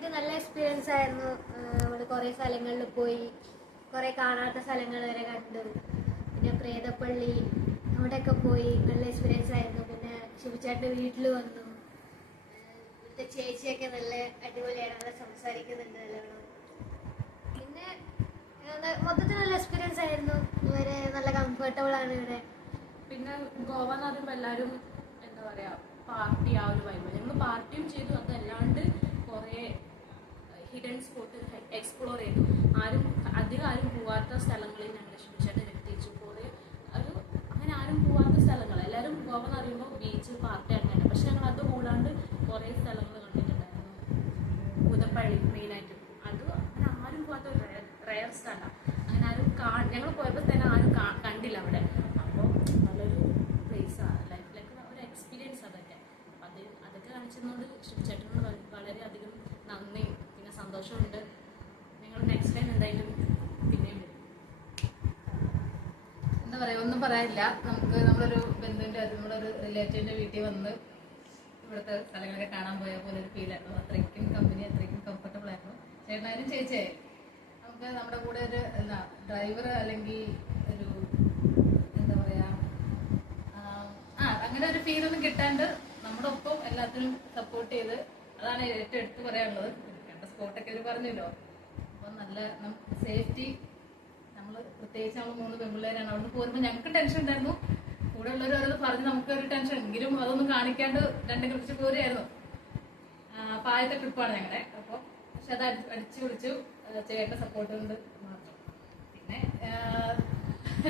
ഇത് നല്ല എക്സ്പീരിയൻസ് ആയിരുന്നു. നമ്മൾ കുറേ സ്ഥലങ്ങളിൽ പോയി, കുറേ കാണാത്ത സ്ഥലങ്ങൾ വരെ കണ്ടു. പിന്നെ പ്രേതപ്പള്ളി അവിടെയൊക്കെ പോയി നല്ല എക്സ്പീരിയൻസ് ആയിരുന്നു. പിന്നെ ശിവചേട്ടൻ്റെ വീട്ടിൽ വന്നു. ഇവിടുത്തെ ചേച്ചിയൊക്കെ നല്ല അടിപൊളിയാണ്, നല്ല സംസാരിക്കുന്നുണ്ട് നല്ലോണം. പിന്നെ മൊത്തത്തിൽ നല്ല എക്സ്പീരിയൻസ് ആയിരുന്നു. ഇവരെ നല്ല കംഫർട്ടബിൾ ആണ് ഇവിടെ. പിന്നെ ഗോവ എന്ന് പറയുമ്പോൾ എല്ലാവരും എന്താ പറയുക, പാർട്ടി ആ ഒരു വൈബ്. ഞങ്ങൾ പാർട്ടിയും ചെയ്തു, അതല്ലാണ്ട് കുറേ ഹിഡൻ സ്പോട്ട് എക്സ്പ്ലോർ ചെയ്തു. അധികം ആരും പോവാത്ത സ്ഥലങ്ങളിൽ ഞങ്ങൾ ശിവചേട്ടൻ എത്തിച്ചു. കുറേ അങ്ങനെ ആരും പോവാത്ത സ്ഥലങ്ങൾ. എല്ലാവരും ഗോവ എന്ന് പറയുമ്പോൾ ബീച്ച്, പാർട്ടി അങ്ങനെ. പക്ഷെ ഞങ്ങൾ അത് കൂടാണ്ട് കുറേ സ്ഥലങ്ങൾ കണ്ടിട്ടുണ്ടായിരുന്നു. പുതപ്പള്ളി മെയിനായിട്ടും അത് അങ്ങനെ ആരും പോവാത്ത ഒരു റയർ സ്ഥലമാണ്. അങ്ങനെ ആരും ഞങ്ങൾ പോയപ്പോൾ തന്നെ ആരും കണ്ടില്ല അവിടെ. അപ്പോൾ നല്ലൊരു പ്ലേസാണ്, ലൈഫിലേക്ക് ഒരു എക്സ്പീരിയൻസ് അതൊക്കെ. അതൊക്കെ കാണിച്ചതുകൊണ്ട് ശിവചേട്ടനോട് വളരെയധികം നന്ദി, പിന്നെ സന്തോഷമുണ്ട്. നിങ്ങൾ നെക്സ്റ്റ് ടൈം എന്തായാലും പിന്നെയും വരും. എന്താ പറയുക, ഒന്നും പറയാനില്ല. നമ്മളൊരു ബന്ധുവിൻ്റെ, നമ്മളൊരു റിലേറ്റീവിൻ്റെ വീട്ടിൽ വന്ന് ഇവിടുത്തെ സ്ഥലങ്ങളൊക്കെ കാണാൻ പോയ പോലെ ഒരു ഫീലായിരുന്നു. അത്രയ്ക്കും കമ്പനി, അത്രയ്ക്കും കംഫർട്ടബിൾ ആയിരുന്നു. ചേട്ടനായാലും ചേച്ചിയെ നമുക്ക് നമ്മുടെ കൂടെ ഒരു ഡ്രൈവർ അല്ലെങ്കിൽ ഒരു എന്താ പറയുക, അങ്ങനെ ഒരു ഫീലൊന്നും കിട്ടാണ്ട് നമ്മുടെ ഒപ്പം എല്ലാത്തിനും സപ്പോർട്ട് ചെയ്ത്, അതാണ് ഏറ്റവും എടുത്ത് പറയാനുള്ളത്. കണ്ട സ്പോട്ടൊക്കെ അവർ പറഞ്ഞല്ലോ. അപ്പം നല്ല സേഫ്റ്റി, നമ്മൾ പ്രത്യേകിച്ച് നമ്മൾ 3 പെൺപിള്ളേരാണ്. അവിടെ പോരുമ്പോൾ ഞങ്ങൾക്ക് ടെൻഷൻ ഉണ്ടായിരുന്നു. കൂടെ ഉള്ളവരത് പറഞ്ഞ് നമുക്കൊരു ടെൻഷൻ, എങ്കിലും അതൊന്നും കാണിക്കാണ്ട് രണ്ടും കുറിച്ച് പോരുമായിരുന്നു. അപ്പോൾ ആദ്യത്തെ ട്രിപ്പാണ് ഞങ്ങളുടെ. അപ്പോൾ പക്ഷെ അത് അടിച്ചു പിടിച്ചു, ചേട്ടൻ്റെ സപ്പോർട്ട് കൊണ്ട് മാത്രം. പിന്നെ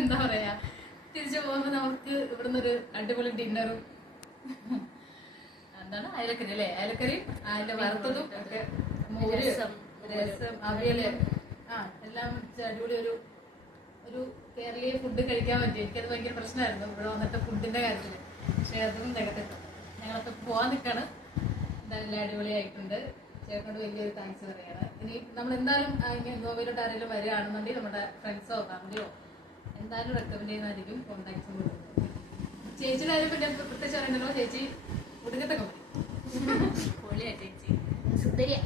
എന്താ പറയുക, തിരിച്ചു പോകുമ്പോൾ നമുക്ക് ഇവിടുന്ന് ഒരു അടിപൊളി ഡിന്നറും എന്താണ് അയലക്കറി അല്ലേ, അയലക്കറിയും അതിൻ്റെ വറുത്തതും ഒക്കെ, മോര്, രസം, അവിയല്, എല്ലാം അടിപൊളി ഒരു കേരളീയ ഫുഡ് കഴിക്കാൻ പറ്റി. എനിക്കത് ഭയങ്കര പ്രശ്നമായിരുന്നു ഇവിടെ വന്നിട്ട് ഫുഡിൻ്റെ കാര്യത്തിൽ. പക്ഷേ അതൊന്നും തികത്തില്ല. ഞങ്ങളൊക്കെ പോകാൻ നിൽക്കാണ്. എന്തായാലും അടിപൊളിയായിട്ടുണ്ട്. ചേട്ടനോട് വലിയൊരു താങ്ക്സ് പറയുകയാണ്. ഇനി നമ്മൾ എന്തായാലും ഗോവയിലോട്ട് ആരെങ്കിലും വരികയാണെന്നുണ്ടെങ്കിൽ നമ്മുടെ ഫ്രണ്ട്സോ ഫാമിലിയോ എന്തായാലും റെക്കമെൻഡ് ചെയ്യുന്നതായിരിക്കും. കോൺടാക്ട്സും കൊടുക്കുന്നത്. ചേച്ചിയുടെ കാര്യം പിന്നെ പ്രത്യേകിച്ച് അറിയണ്ടല്ലോ. ചേച്ചി ഒടുക്കത്തൊക്കെ പൊളിയാ ചേച്ചി, സുന്ദരിയ.